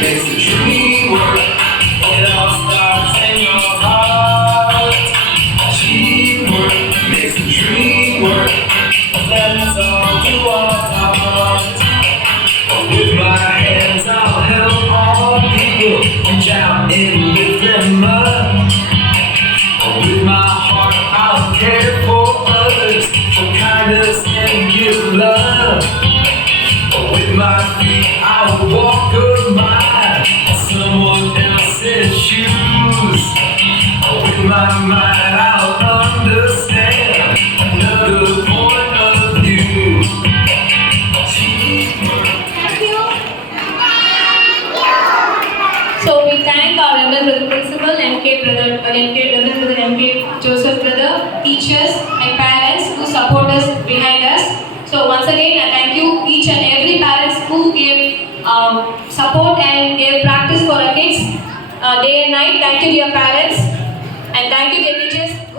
makes the dream work. It all starts in your heart. Teamwork makes the dream work. Let's all do our part. With my hands I'll help all people. Reach out and lift them up. With my heart I'll care for others. Show kindness and give love. With my feet I'll walk a mile in someone else's shoes. With my mind I'll understand another point of view. Thank you. So we thank our Reverend Brother Principal, Reverend Brother M.K. Joseph Brother, teachers and parents who support us behind us. So once again, I thank you each and every parents who gave support and gave practice for our kids day and night. Thank you dear parents and thank you dear teachers.